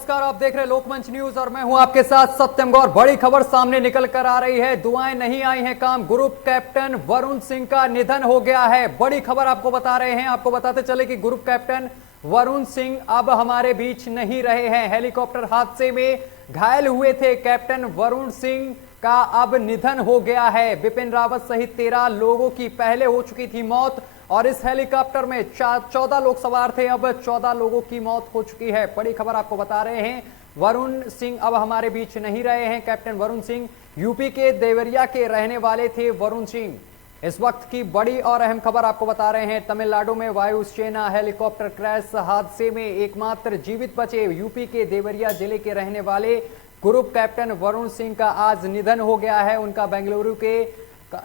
नमस्कार, आप देख रहे हैं लोकमंच न्यूज और मैं हूं आपके साथ सत्यम गौर। बड़ी खबर सामने निकल कर आ रही है, दुआएं नहीं आई हैं काम। ग्रुप कैप्टन वरुण सिंह का निधन हो गया है। बड़ी खबर आपको बता रहे हैं। आपको बताते चले कि ग्रुप कैप्टन वरुण सिंह अब हमारे बीच नहीं रहे हैं। हेलीकॉप्टर हादसे में घायल हुए थे कैप्टन वरुण सिंह का अब निधन हो गया है। बिपिन रावत सहित 13 लोगों की पहले हो चुकी थी मौत और इस हेलीकॉप्टर में 14 लोग सवार थे। अब 14 लोगों की मौत हो चुकी है। बड़ी खबर आपको बता रहे हैं, वरुण सिंह अब हमारे बीच नहीं रहे हैं। कैप्टन वरुण सिंह यूपी के देवरिया के रहने वाले थे। वरुण सिंह इस वक्त की बड़ी और अहम खबर आपको बता रहे हैं। तमिलनाडु में वायुसेना हेलीकॉप्टर क्रैश हादसे में एकमात्र जीवित बचे यूपी के देवरिया जिले के रहने वाले ग्रुप कैप्टन वरुण सिंह का आज निधन हो गया है। उनका बेंगलुरु के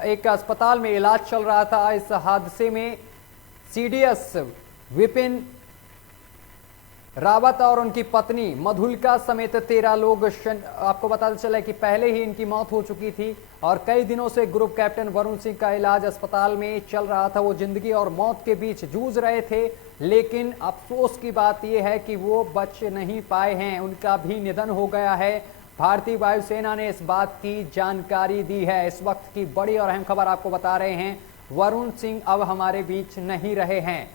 एक अस्पताल में इलाज चल रहा था। इस हादसे में सीडीएस विपिन रावत और उनकी पत्नी मधुलिका समेत 13 लोग आपको बताते चला कि पहले ही इनकी मौत हो चुकी थी और कई दिनों से ग्रुप कैप्टन वरुण सिंह का इलाज अस्पताल में चल रहा था। वो जिंदगी और मौत के बीच जूझ रहे थे, लेकिन अफसोस की बात यह है कि वो बच नहीं पाए हैं। उनका भी निधन हो गया है। भारतीय वायुसेना ने इस बात की जानकारी दी है। इस वक्त की बड़ी और अहम खबर आपको बता रहे हैं, वरुण सिंह अब हमारे बीच नहीं रहे हैं।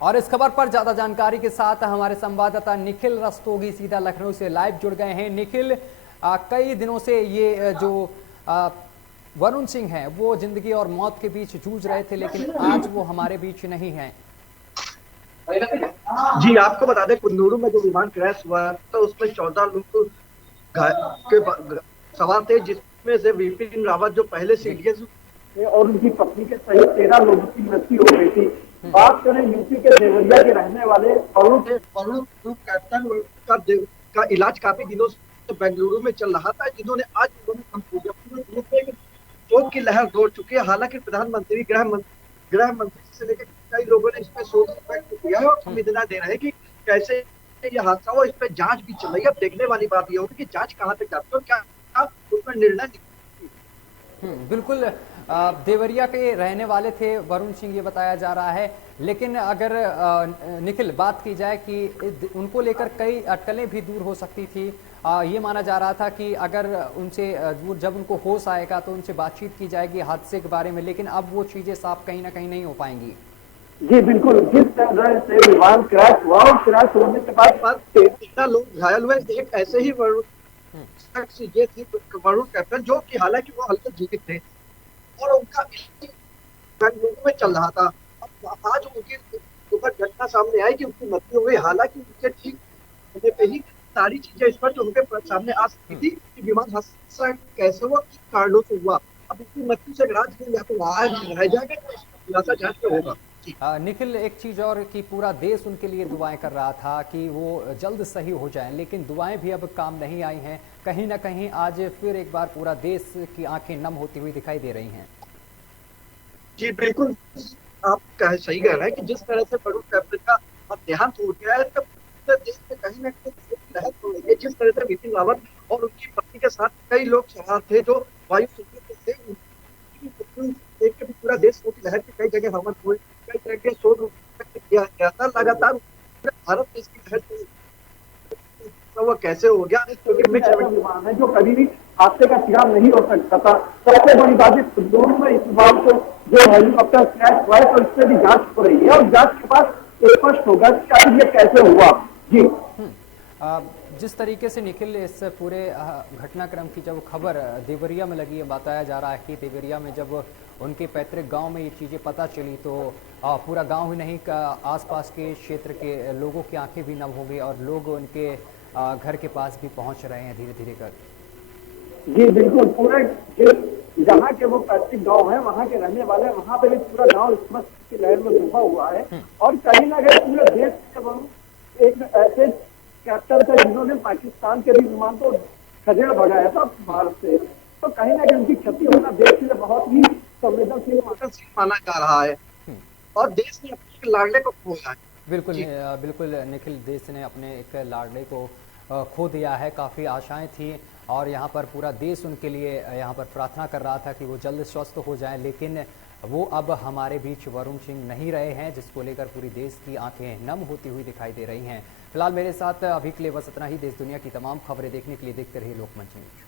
और इस खबर पर ज्यादा जानकारी के साथ हमारे संवाददाता निखिल रस्तोगी सीधा लखनऊ से लाइव जुड़ गए हैं। निखिल, कई दिनों से ये जो वरुण सिंह हैं वो जिंदगी और मौत के बीच जूझ रहे थे, लेकिन आज वो हमारे बीच नहीं हैं। जी, आपको बता दें कुन्नूर में जो विमान क्रैश हुआ तो उसमें 14 लोग सवार थे, जिसमें से विपिन रावत जो पहले सीडीएस थे और उनकी पत्नी के सहित 13 लोगों की मृत्यु हो गई थी। बात करें यूपी के देवरिया के रहने वाले वरुण ग्रुप कैप्टन का इलाज काफी दिनों से बेंगलुरु में चल रहा था, जिन्होंने आज पूरे ग्रुप में शोक की लहर दौड़ चुकी है। हालांकि प्रधानमंत्री गृह मंत्री से लेकर कई लोगों ने इस पर शोक व्यक्त किया है और संवेदना दे रहे हैं कि कैसे ये हादसा हुआ। इस पर जांच भी चल रही है। अब देखने वाली बात यह होगी कि जांच कहां तक जाती है और क्या उसमें निर्णय। बिल्कुल, देवरिया के रहने वाले थे वरुण सिंह, ये बताया जा रहा है। लेकिन अगर निखिल बात की जाए कि उनको लेकर कई अटकलें भी दूर हो सकती थी। ये माना जा रहा था कि अगर उनसे जब उनको होश आएगा तो उनसे बातचीत की जाएगी हादसे के बारे में, लेकिन अब वो चीजें साफ कहीं ना कहीं नहीं हो पाएंगी। जी बिल्कुल, जिस तरह से विमान क्रैश हुआ और क्रैश होने के बाद 13 लोग घायल हुए। एक ऐसे ही ये थे वरुण कैप्टन, जो कि हालांकि वो हल्के जीवित थे और उनका बेंगलुरु में चल रहा था। अब आज उनकी दुखद घटना सामने आई कि उनकी मृत्यु हो गई। हालांकि उनके ठीक होने पे ही सारी चीजें स्पष्ट उनके सामने आ सकती थी कि विमान हादसा कैसे हुआ, किस कारणों से हुआ। अब उनकी मृत्यु से राज या तो रह जाएगा तो खुलासा जांच में होगा। निखिल, एक चीज और कि पूरा देश उनके लिए दुआएं कर रहा था कि वो जल्द सही हो जाएं, लेकिन दुआएं भी अब काम नहीं आई हैं। कहीं ना कहीं आज फिर एक बार पूरा देश की आंखें नम होती हुई दिखाई दे रही हैं। जी बिल्कुल, आप सही कह रहे हैं कि जिस तरह से वरुण कैप्टन का देहांत हो गया है तो पूरे देश में कहीं ना कहीं लहर हो रही है। जिस तरह से विपिन रावत और उनकी पत्नी के साथ कई लोग सवार थे जो वायुसेना के थे, देख के भी पूरा देश की लहर की कई जगह हवन हुए, कई तरह के शोध किया गया था। लगातार भारत देश की लहर तो वो कैसे हो गया, क्योंकि मिक्स विमान है जो कभी भी हादसे का शिकार नहीं हो सकता था। सबसे बड़ी बात है दोनों में इस बात को जो हेलीकॉप्टर क्रैश हुआ है तो इससे भी जांच हो रही है और जांच के बाद स्पष्ट होगा कि आखिर ये कैसे हुआ। जी, जिस तरीके से निखिल इस पूरे घटनाक्रम की जब खबर देवरिया में लगी है, बताया जा रहा है कि देवरिया में जब उनके पैतृक गांव में ये चीज़ें पता चली तो पूरा गांव ही नहीं आसपास के क्षेत्र के लोगों की आंखें भी नम हो गई और लोग उनके घर के पास भी पहुंच रहे हैं धीरे धीरे कर। जी बिल्कुल, पूरे जहाँ के वो पैतृक गांव है वहाँ के रहने वाले, वहाँ पे भी पूरा गांव स्मृत की लहर में डूबा हुआ है और कहीं ना कहीं पूरे देश के एक ऐसे कैप्टन थे जिन्होंने पाकिस्तान के भी विमान को खदेड़ भगाया था भारत से, तो कहीं ना कहीं उनकी क्षति होना देश के लिए बहुत ही संवेदनशील माना जा रहा है और देश ने अपने लाडले को खोया है। बिल्कुल बिल्कुल निखिल, देश ने अपने एक लाडले को खो दिया है। काफ़ी आशाएं थी और यहाँ पर पूरा देश उनके लिए यहाँ पर प्रार्थना कर रहा था कि वो जल्द स्वस्थ हो जाएं, लेकिन वो अब हमारे बीच वरुण सिंह नहीं रहे हैं, जिसको लेकर पूरी देश की आंखें नम होती हुई दिखाई दे रही हैं। फिलहाल मेरे साथ अभी के लिए बस इतना ही। देश दुनिया की तमाम खबरें देखने के लिए देखते रहिए लोकमंच न्यूज।